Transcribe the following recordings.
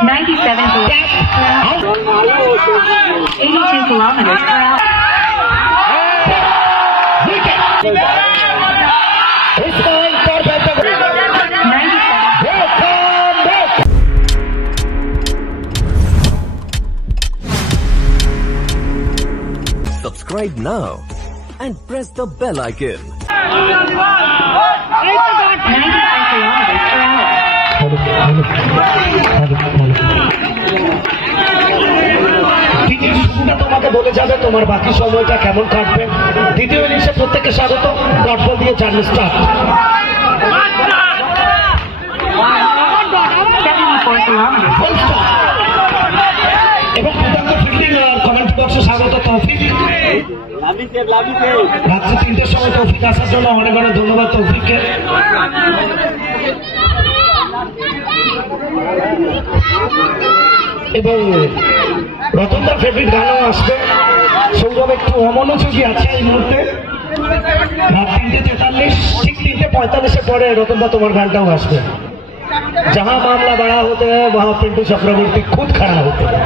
97 82 kilometers per hour. Subscribe now and press the bell icon. 93 kilometers per hour. তোমাকে বলে যাবে তোমার বাকি সময়টা কেমন কাটবে। দ্বিতীয় ইনিংসে প্রত্যেককে স্বাগত। ডট বল দিয়ে জার্নি স্টার্ট। 74 kilometers. এবং দুর্দান্ত ফিল্ডিং কমেন্ট বক্সে স্বাগত তৌফিক। রাত্রি 3টের সময় তৌফিক আসার জন্য অনেক অনেক ধন্যবাদ তৌফিককে। এবং রতনদার ফেভারিট গানও আসবে। সৌরভ একটু অমনোযোগী আছে এই মুহূর্তে। রাত 3:43, ঠিক 3:45 পরে রতনদা তোমার গানটাও আসবে। जहां मामला बड़ा होता है वहां पिंटू चक्रवर्ती खुद खड़ा होता है।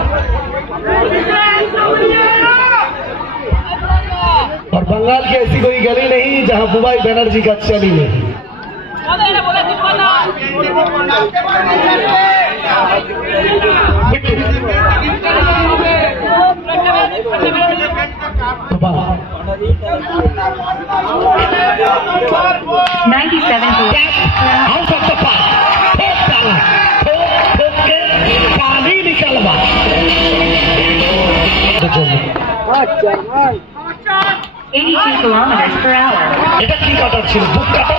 और बंगाल की ऐसी कोई गली नहीं जहां बुबाई बनर्जी का चली नहीं। आउट ऑफ द पार्क, पानी निकलवा। 82 kilometers per hour. এটা কি কাটার ছিল? বুক কাটা,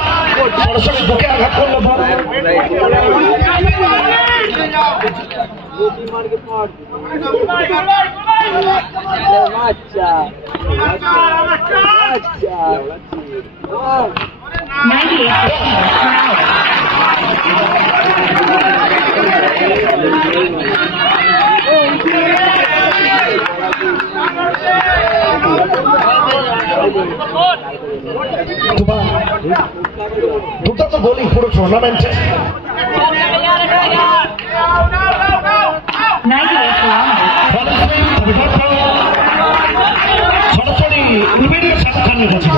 সরাসরি বুকে আঘাত করলো বল। দুটা তো বলি পুরো টুর্নামেন্টে। 98 সরাসরি ইমিডিয়েট সাক্ষাৎ নিয়েছিল।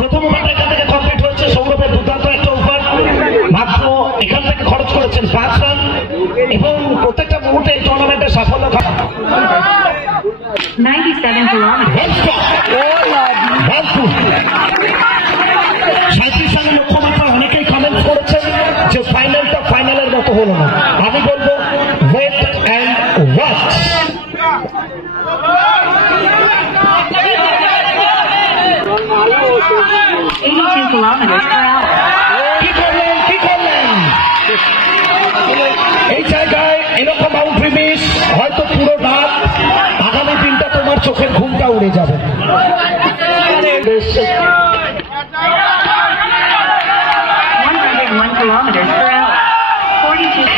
প্রথম ওভারটা এখান থেকে কমপ্লিট হয়েছে। সৌরভের দুর্দান্ত একটা ওভার, মাত্র এখান থেকে খরচ করেছেন 5 রান এবং প্রত্যেকটা মুহূর্তে এই টুর্নামেন্টের সাফল্য। 97 kilometers. 37 সালে লক্ষ্যমাত্রা অনেকেই কমেন্ট করেছেন যে ফাইনালটা ফাইনালের মতো হলো না। আমি বলবো wait and watch. 82 kilometers per hour. কি করলেন এই জায়গায় এরকম বাউন্ডারি মিস, হয়তো পুরো রাত আগামী দিনটা তোমার চোখের ঘুমটা উড়ে যাবে। 101 kilometers per hour. 42.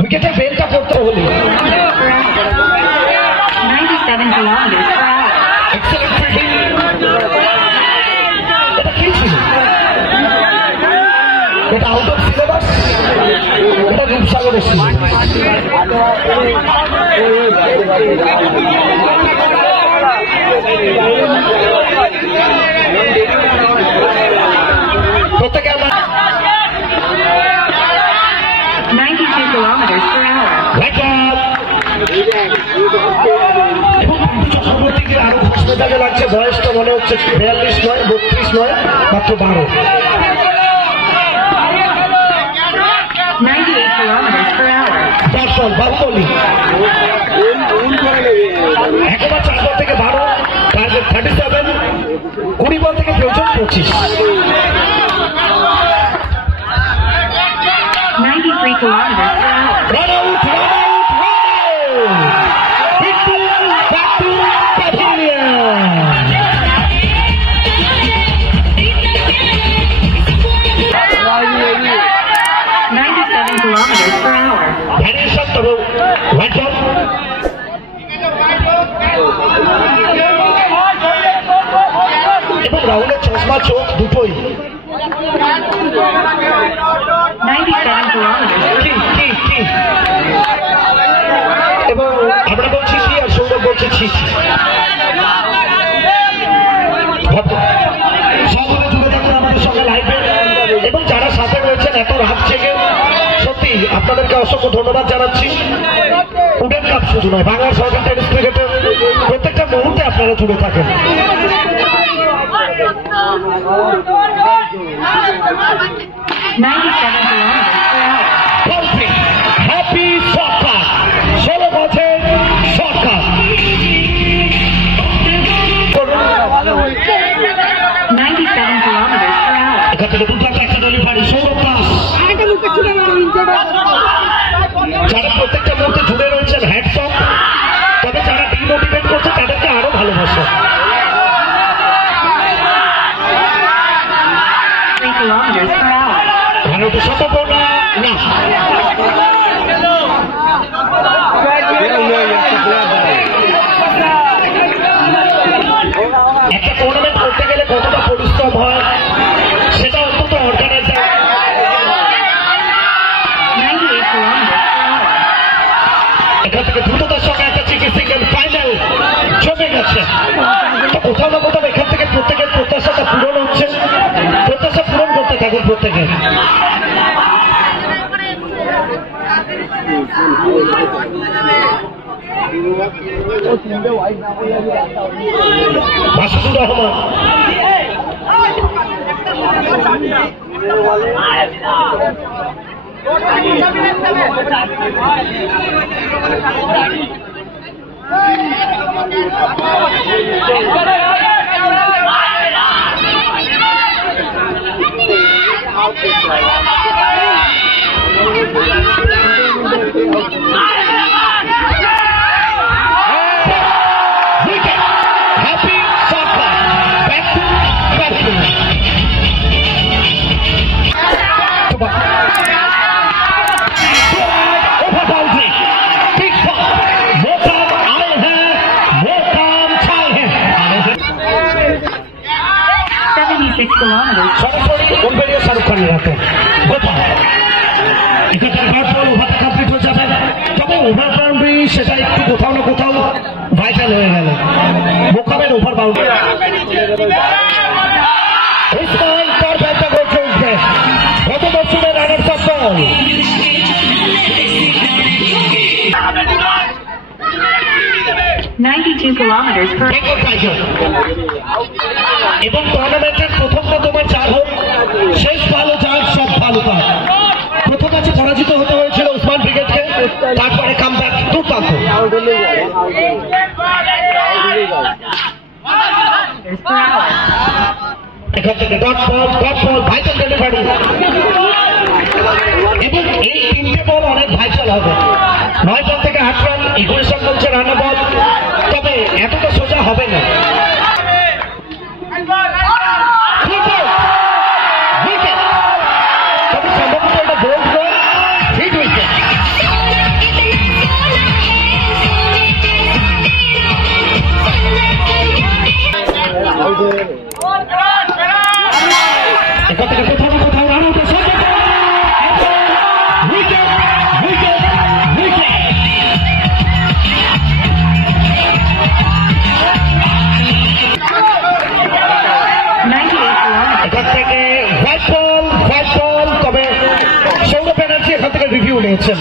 উইকেটে বেলটা করতে হলে 97 kilometers per hour. Excellent fielding. এটা কি ছিল? এটা আউট অফ সিলেবাস, এটা রূপসাগরের ছিল। প্রত্যেকে আমরা 92 kilometers per hour. চক্রবর্তীকে আরো হাসপাতালে লাগছে। বয়সটা মনে হচ্ছে 42 নয়, 32 নয়, মাত্র 12। 98 kilometers per hour. দর্শন বাহুবলী একবার 4 বল থেকে 12, টার্গেট 37, 20 বল থেকে প্রয়োজন 25। 93 kilometers per hour. Run out! Back to pavilion. 97 kilometers per hour. Harrison to right on. এবং রাহুলের চশমা চোখ দুটোই 97 kilometers. কি এবং আমরা বলছি কি আর সৌরভ বলছে ছি সকলে জুড়ে থাকুন আমাদের সঙ্গে লাইভে এবং যারা সাথে রয়েছেন এত রাত জেগে সত্যি আপনাদেরকে অসংখ্য ধন্যবাদ জানাচ্ছি। উডেন কাপ শুধু নয়, বাংলার সরকার টেনিস ক্রিকেটের প্রত্যেকটা মুহূর্তে আপনারা জুড়ে থাকেন। 97 kilometers per hour. হ্যাপি সরকার 16 বছর সরকার 97 kilometers per hour. এখান থেকে দুটো একটা ডেলিভারি সৌরভ দাস যারা প্রত্যেকটা মুহূর্তে জুড়ে রয়েছেন হ্যাটসঅপ। তবে যারা ডিমোটিভেট করছে তাদেরকে আরো ভালোবাসে। 3 kilometers per hour. ভারতের সম্ভাবনা না একটা টুর্নামেন্ট করতে গেলে কতটা পরিশ্রম হয় সেটা অন্তত অর্গানাইজার 98 kilometers per hour. এখান থেকে দ্রুততার সঙ্গে একটা সিঙ্গেল ফাইনাল জমে গেছে। তো কোথাও না কোথাও এখান থেকে প্রত্যেকের প্রত্যাশাটা পূরণ হচ্ছে। প্রত্যাশা পূরণ করতে থাকুন প্রত্যেকে। Masudur Rahman happy Sarkar back to batting. Over boundary big ball वो काम आए हैं वो काम छाए हैं 76 kilometers. সরাসরি উলবেরিয়া শাহরুখ খানের হাতে গোপাল এখানে ব্যাট বল ওভারটা কমপ্লিট হয়ে যাবে। তবে ওভার বাউন্ডারি সেটা একটু কোথাও না কোথাও ভাইটাল হয়ে গেল। মোকামের ওভার বাউন্ডারি উসমান তার ব্যাটটা করছে উঠবে গত মরসুমের রানার আপ বল 92 kilometers per hour. Bengal tiger এবং টুর্নামেন্টের প্রথমটা তোমার 4 হোক শেষ ভালো যার সব ভালো তার। প্রথম ম্যাচে পরাজিত হতে হয়েছিল উসমান ব্রিগেডকে, তারপরে কামব্যাক দুর্দান্ত। Per hour. এখান থেকে ডট বল ভাইটাল ডেলিভারি এবং এই 3টে বল অনেক ভাইটাল হবে। 9 বল থেকে 8 রান ইকুয়েশন বলছে রানা বল, তবে এতটা সোজা হবে না। উইকেট তবে সম্ভবত এটা বোল্ড বল, হিট উইকেট। এখান থেকে কোথাও না কোথাও রান উঠে উইকেট উইকেট উইকেট। এখান থেকে হোয়াইট বল তবে সৌরভ ব্যানার্জি এখান থেকে রিভিউ নিয়েছেন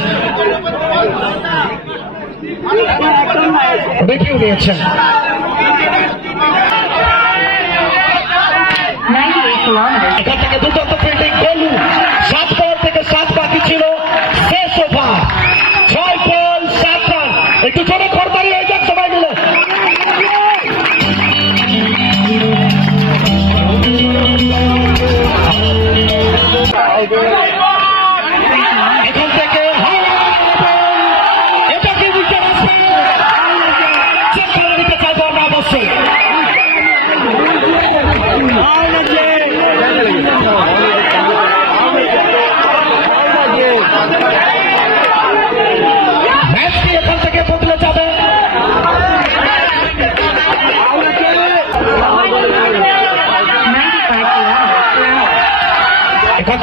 98 kilometers. এখান থেকে দুর্দান্ত ফিল্ডিং গোলু 7 বল থেকে 7 বাকি ছিল শেষ ওভার 6 বল 7 রান। একটু জোরে খড়তালি হয়ে যাক সবাই মিলে। এখান থেকে এটা কি উইকেট আসবে চেক করে নিতে চাইবো আমরা অবশ্যই।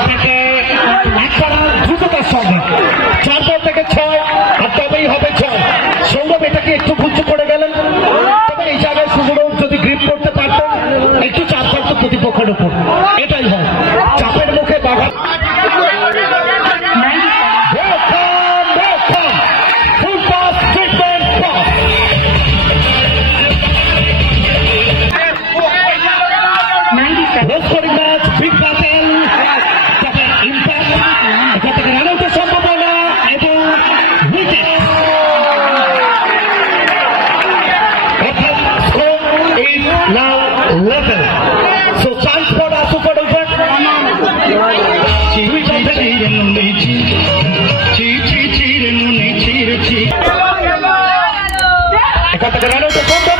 থেকে একবার দ্রুততার সঙ্গে 4 বল থেকে 6 আর তবেই হবে 6। সৌরভ এটাকে একটু ভুলচু করে গেলেন, তবে এই জায়গায় সৌরভ যদি গ্রিপ করতে পারতেন একটু চাপ পড়তো প্রতিপক্ষের উপর। এটাই হয় চাপের মুখে বাঘা। 97. Let's go in match, big battle, impact, এখান থেকে রান আউটের সম্ভাবনা এবং উইকেট। অর্থাৎ score is now level. So chance for a super over. এখান থেকে রান আউটের সম্ভাবনা।